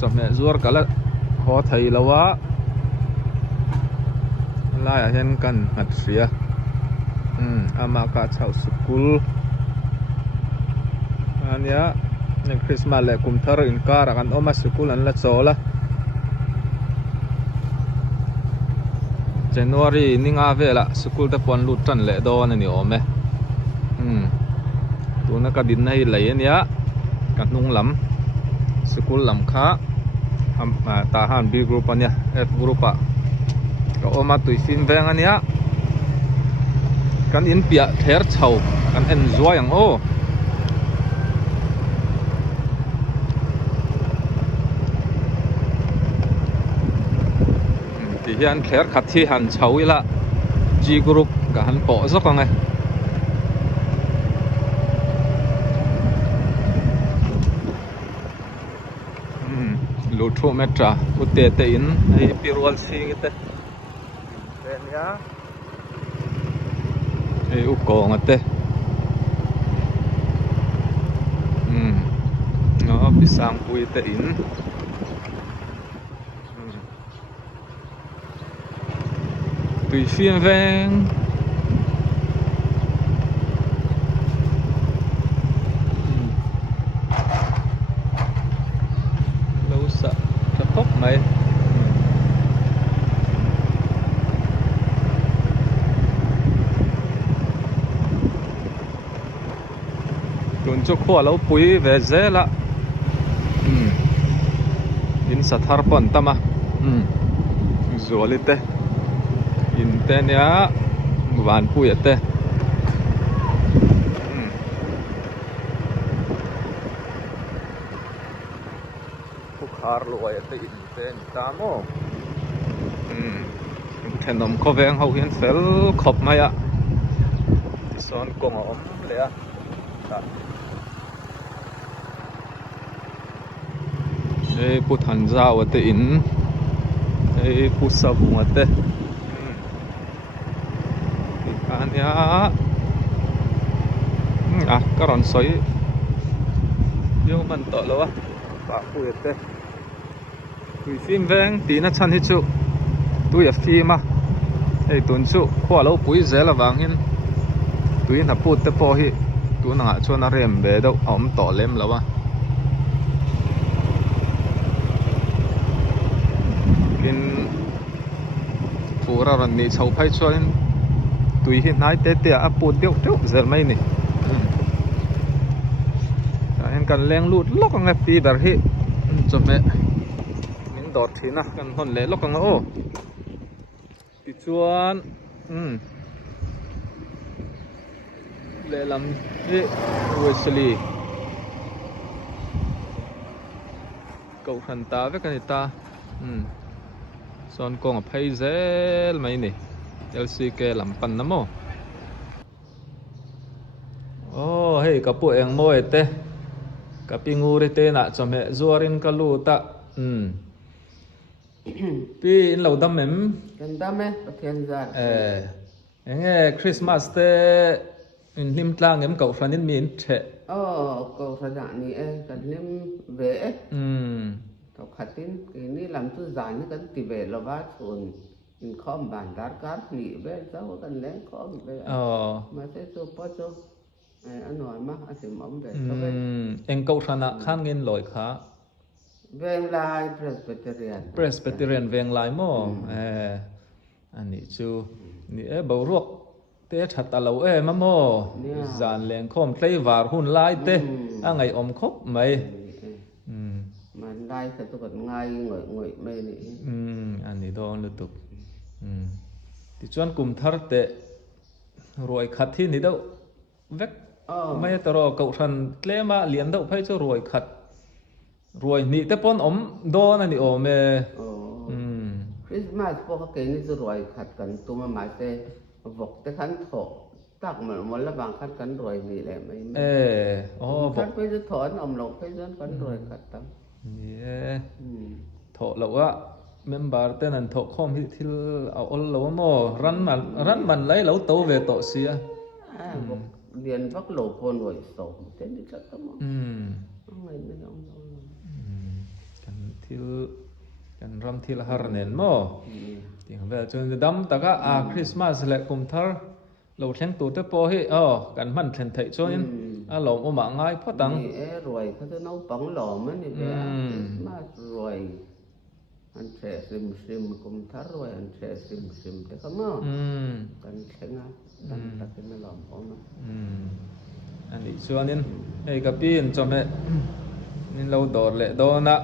cho mẹ zuar cả là họ thấy là quá lại hiện cần mặt xía ama cả cháu school anh nhá nên Christmas lại cùng thở in car anh ôm school anh là chỗ là January ni nga về là school ta pon lut trần lệ đo này nhiều mẹ tụi nó cả din này lấy nhá cả nung lắm school làm khá ta han B group anh nhá F group à có ôm tụi phim về anh nhá kan in pia ther chau kan enjoy ang o ti hian ther khat thi han chau ila G group ka han po zok ang ai lu thu metra utte te in ai pirwal sing te ren ya ai u ko ngate nó pisang pui te in tùy phiên vang lâu sợ cho tóc mày tuần cho khoa lâu bùi về dễ lạ in sát har pon tama zualite in te nya van pui ate khar lo ate in te tamo thenom ko veng ho hian fel khop maya son kong om le a ei pu than zao ate in ei pu savung ate ania karon soi yo man to lo a pa pu ate tui phim veng ti na chan hi chu tui a phim a ei tun chu khwa lo pui zel awang in tui na put te po hi tu na chuan a rem be do om to lem lo a kin pura ran ni chau phai chuan tui hi nai te te a put deuh deuh zel mai ni hen kan leng lut lok ang pi ber hi chome min dot thina kan hon le lok ang o ti chuan le lam hi Wesley cậu thần ta với cái ta son con ở phây zel mai ni LCK làm pan namo oh hey kapu eng mo ete kapingu re te na chome zuarin kalu ta pi in lo dam mem kan dam me pathian za enge Christmas te in lim tlang em cậu phranin min the cậu phật ni kan lim ve cậu khatin ini lam tu zan kan ti ve lo ba chun in khom ban dar kar ni ve sao kan leng khom ve mà thế so po so anh nói mà anh xem ống về em cậu phana khan ngin loi kha veng lai Presbyterian veng lai mo ani chu ni bo ruok te that alo ma mo zan leng khom tlei war hun lai te angai om khop mai mà lai sẽ tôi còn ngay ngồi mê này ani do lu tuk ti chuan kum thar te roi khat hi ni do vek mai taro cậu than tlema lian do phai chu roi khat roi ni te pon om do na ni o me Christmas po cái ni chu roi khat kan tu ma mai te vok te khan tho tak mà mon la bang khat kan roi ni le mai vok khat pe chu thon om lo pe jan kan roi khat tam thọ lo a member ten an thọ khom hi thil a ol lo mo ran man lai lo to ve to sia liền vác lỗ phôn rồi sổ thế đi chắc lắm kan thil thi là har nen mo tiếng về cho nên đâm ta cả Christmas lệ cùng thar lâu thèn tụ te po hi kan man thèn thei cho nên lom o ma ngai phot tang rồiเขาจะน้องปังหล่อมันนี่แหละมารวยอันเสซิมคุมทารวยอันเสซิมแต่ก็มั่งกันแข็งอ่ะกันตักไม่หล่อมนะอันนี้ส่วนนี้ไอ้กับพี่จอมนี่เราโดดเลยโดนนะ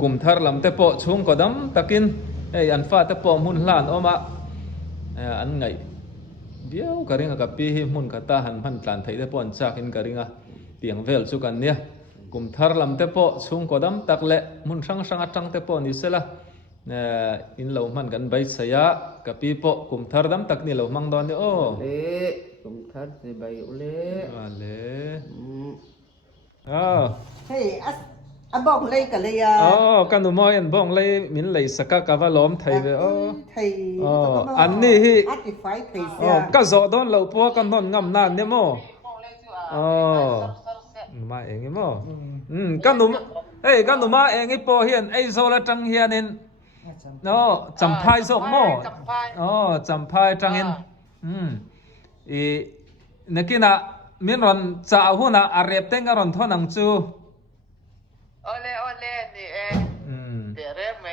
คุมทารลำเตปช่วงก็ดำตักินไอ้อันฟ้าเตปมุนหลานออกมาอันไงเดี๋ยวกระริงกับพี่มุนกตาหันพันหลานไทยเตปอนจากอินกระริงอ่ะเตียงเวลสุกันเนี่ยกุมทารลำเตปช่วงก็ดำตักเละมุนช่างจังเตปอนี่เสละอินเรามันกันใบเสียกับพี่ปกุมทารดำตักนี่เรามังดอนเนี่ยโอ้กุมทารสิใบอุเล่เฮ้ยบ้องเลยกันเลยกันหนูมอยอันบ้องเลยมินเลยสกัดกับว่าล้อมไทยไปไทยอันนี้ฮิก็จอดอนเราพวกกันนอนงำนานเนี่ยมั้งมาเองมั้งกันหนูกันหนูมาเองไอ้ปอเฮียนไอ้โซลจังเฮียนินจำพายสกมั้งจำพายจังเห็นนักกินอ่ะมินรอนจ่าหุ่นอ่ะอาเรียบเต็งรอนท่อนังจูโอเล่นี่เองเดี๋ยวเริ่มไหม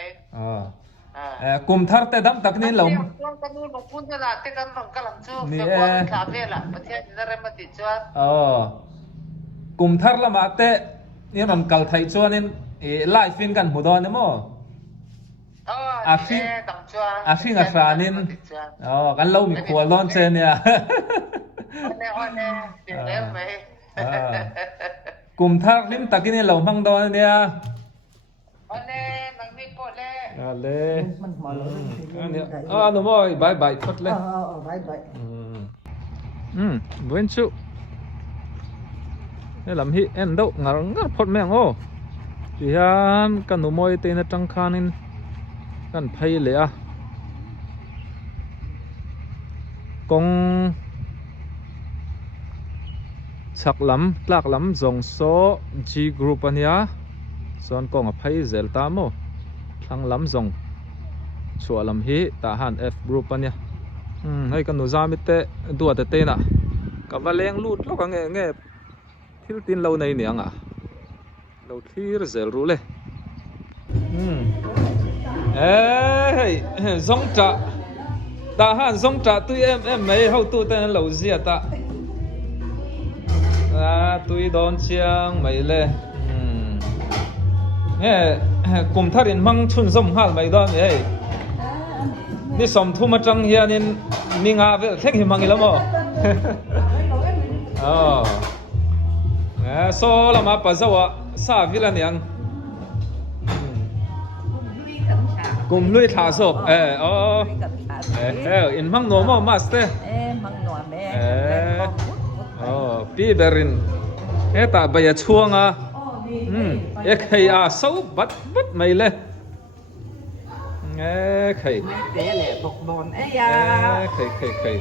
กุมทาร์เตดัมตักนี่เรากันนู่นลงพุ่นจะละเต็กันลงกำลังจูเฟบวันคาเฟ่ละประเทศนี้เริ่มมาติดจวนกุมทาร์ละมาเตนี่รอนกัลไทยจวนนี่ไลฟ์ฟินกันหัวดอนเนี่ยมั้งอาฟิงอาฟานินกันเล่ามีขวดร้อนเชนเนี่ยเดี๋ยวเริ่มไหมกุมทาร์ลิมตักนี่เรามังดอนเนี่ยมันมีโปรเล่มันมาเลยอันนี้หนูมอยบายพดเลยบายบุญชูนี่ลำฮีเอ็นดูงาพดแมงโอ้ที่ฮันกันหนูมอยเตนจังคานินกันไพ่เลยกงสักลำลากลำจงโซ G group อันนี้ส่วนกงไพ่เซลตามโมทั้งลำจงชัวลำฮีตาหัน F group อันนี้ให้กันหนูจามิเตตัวเตน่ะกับว่าแรงลูดแล้วก็เงี้ยที่ตินเราในเนี่ยอ่ะเราที่เซลรู้เลยzong trả ta han zong trả tụi em mấy hậu tụi tên lâu gì ta tụi đón chiang mấy lệ cùng thà đến mang chun zong hal mấy đó vậy đi xóm thu mà trăng hiền nên mình về thích thì mang gì lắm so là mà bây giờ sao vậy là nhang cùng lui thả sộp in mang nổ mà master mang nổ mẹ pi berin ta bây giờ chuông khi xấu bắt mày lên khi bột bồn khi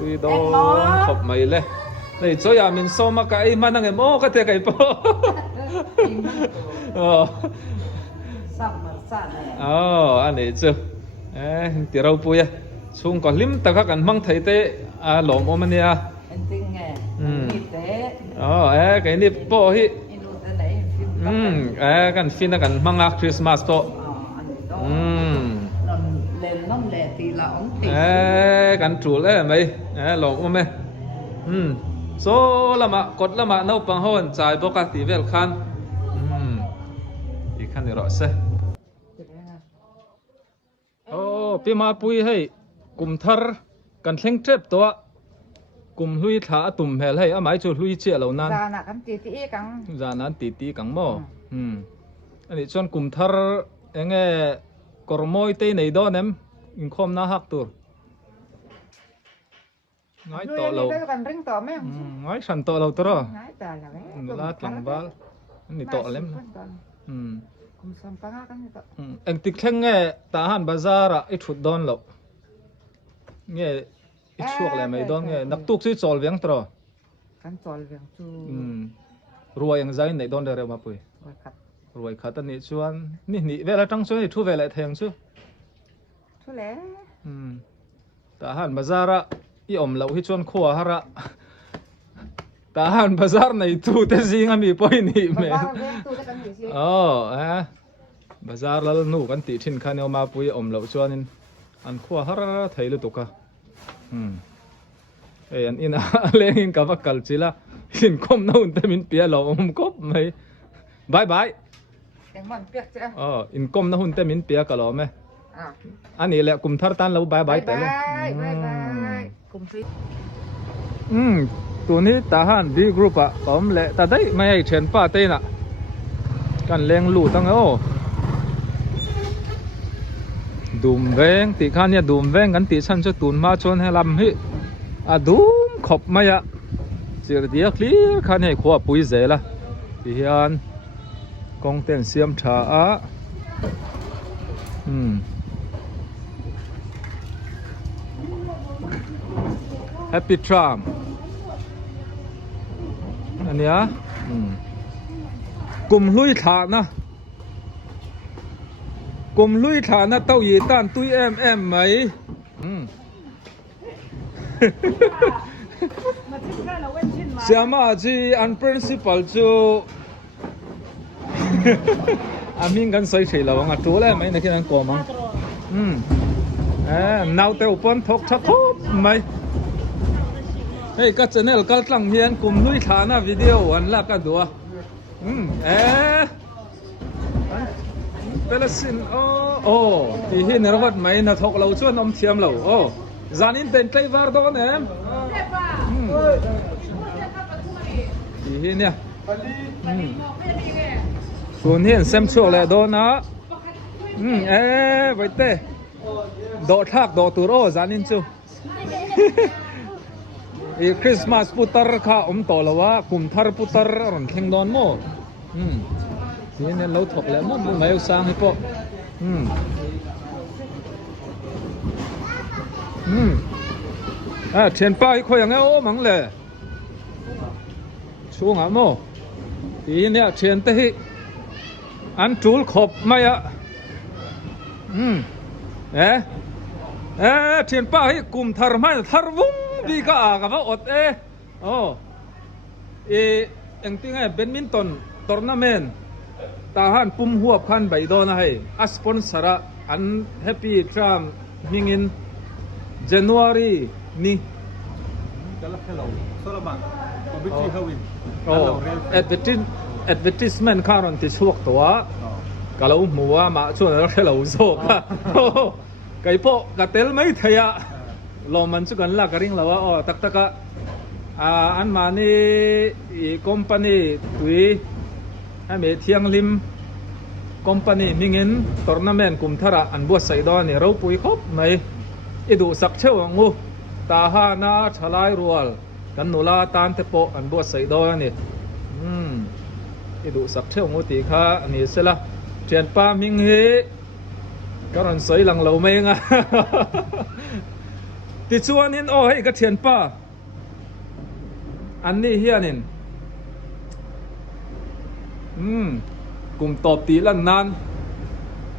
tuy đó hộp mày lên này cho nhà mình so mà cái mà năng em cái thế cái po anh ấy chứ thì rau puya xuống còn lim ta các anh mang thấy thế lỏm ôm anh à cái này po hi cái phim là cái mang Christmas po cái chủ đấy mấy lỏm ôm mấy số là mà cột là mà nấu bằng hòn trái bốc cả tí về khănอีกขั้นนี้รอเซ่พี่มาปุยให้กลุ่มทาร์กันเข่งเจ็บตัวกลุ่มลุยถาตุ่มแผ่ให้หมายจุดลุยเชี่ยเหล่านั้นจานะกันตีกังจานั้นตีกังมั่วอันนี้ส่วนกลุ่มทาร์เองกอร์มอยเตยในดอนเนี่ยอินคอมน่าฮักตัวง่ายต่อเราง่ายฉันต่อเราตัวลาดหลังบ้านนี่ต่อเล่มsampanga kan ito ang tikleng tahan bazara ichut don lo nge ichuk le mai don nge naktuk si chol viang tro kan chol viang chu ruwa yang zain nei don dere ma pui รวยขัดนี่ชวนนี่เวลาจังชวนนี่ทุเวลาแทงชู ทุเรศ ตาหันบาซาระอีอมเหล่าที่ชวนขัวฮาระตาหันบาซาร์ในตู้เตซิงมีปอยนี่แม่ บ้านเลี้ยงตู้จะกันอยู่สิ บาซาร์แล้วนู่กันติชินคันเอามาปุยอมเหล่าชวนนี่อันขัวฮาระไทยลุตุกะอันอินะเลี้ยงกับว่ากัลจิละหินคมนู่นแต่มินเปียเรากบไหมบาย แตงมันเปียกจ้ะ อินคมนู่นแต่มินเปียกับเราไหม อันนี้แหละกลุ่มทาร์ตันเราบายแต่เลย บายกลุ่มฟิต ตัวนี้ทหารดีกรุ๊ปอะผมแหละแต่ได้ไม่ให้เชิญป้าเต้น่ะกันเลี้ยงลูกตั้งดูมแวงตีข้าเนี่ยดูมแวงกันตีฉันจะตูนมาชนให้ลำฮิดูมขบมาอะเสียเดียคลีข้าเนี่ยขวบปุยเจละที่เฮียนกองเต้นเสียมชาHappy Tram อันเนี้ยกลุ่มลุยฐานนะกลุ่มลุยฐานนะเต้ายีต้านตุ้ยแอมไหมเสียมาจีอัน principal จูอามิงกันใส่เฉยแล้วงาตัวแล้วไหมในที่นั้นก่อมั้งนาวเตอปนทกทักทบไหมเฮ้ยก็จะเนี่ยก็ตั้งเฮียนกลุ่มลุยฐานนะวิดีโออันละก็ดูเป็นสิ่งโอ้ที่เห็นเราก็ไม่น่าทกเราชวนน้ำเทียมเราจานินเป็นใครวาร์ดอนเนี่ยที่เห็นเนี่ยส่วนเห็นเซมชัวเลยโดนนะไปเต้โดดทักโดดตัวโร่จานินจูคริสต์มาสพุตรข้าโตแล้วว่ากุมทาร์พุตรรันแข่งดอนโม่ที่เนี่ยเราถกแล้วมันไม่เอาสร้างให้พอเทียนป้ายคอยอย่างเงี้ยมังเลยช่วงอ่ะโม่ที่เนี่ยเทียนเตะอันจูลขบไม่อะเทียนป้ายกุมทาร์ไม่ทาร์วุ้งดีก็กับว่าอดอย่างที่ไงเป็นมินตันทัวร์นาเมนต์ทหารปุ่มหัวพันใบดอนให้อัสปอนเซอร์อันแฮปปี้ทรัมมิงินJanuary ni Kalau hello, selamat. Komisi Hawin. advertisement ข้ารันที่ช่วงตัวkalau mua màช่วงนั้นเราโซ่ก็ไก่โป๊ะกระเตลไม่เทียลมมันสุกันละกระริ่งแล้วว่าตักกะอันมานี่คอมพานีตุยให้เมเทียงลิมคอมพานีมิงินทัวร์นาเมนต์กุมทาระอันบัวไซดอนนี่เราปุยครบไหมอิดูสักเชื่องูตาฮานาชลายรัวลกันนุลาตานเตโปอันบัวไซดอนนี่อิดูสักเชื่องูตีข้านี่เสละเทียนป้ามิงเฮก็รันสวยหลังเราไม่งะติดชวนนินให้ก็เทียนป้าอันนี้เฮียนินกลุ่มตอบตีลั่นนาน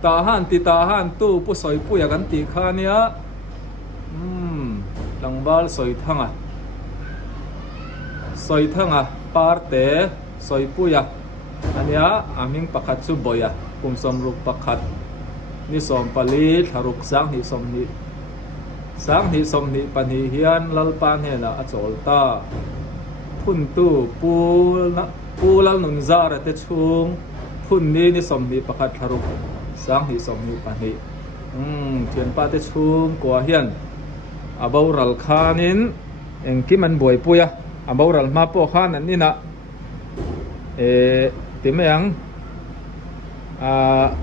ตาหันตีตาหันตู้ผู้สอยผู้อยากกันตีข้าเนี้ยหลังบ้านสอยทั้งปาร์เตสอยผู้อยากอันเนี้ยอามิงปักขัดสุบอยกลุ่มสมรุปปักขัดนี่สมปลีทารุกสังหิสมนิปันหิเฮียนลัลปานเฮนะอโจลตาพุ่นตู้ปูลัลนุนซาระเตชุงพุ่นนี้นี่สมนิปักขัดทารุกสังหิสมนิปันหิเทียนป้าเตชุงกัวเฮียนอาบาวรัลคานินเองที่มันบวยปุยอาบาวรัลมาโปคานันนี่นะติมยัง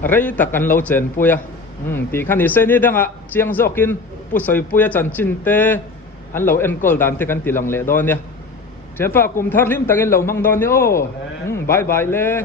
ไรตักกันเราเจนปุยตีขันนี้เส้นนี้ดังเจียงจอกินผู้สอยปุยจันจินเตอันเราเอ็นกอลดันเตกันตีหลังเล่ดอนเนี่ยเทียนป้ากุมทาร์ลิมตักินเรามังดอนเนี่ยบายเลย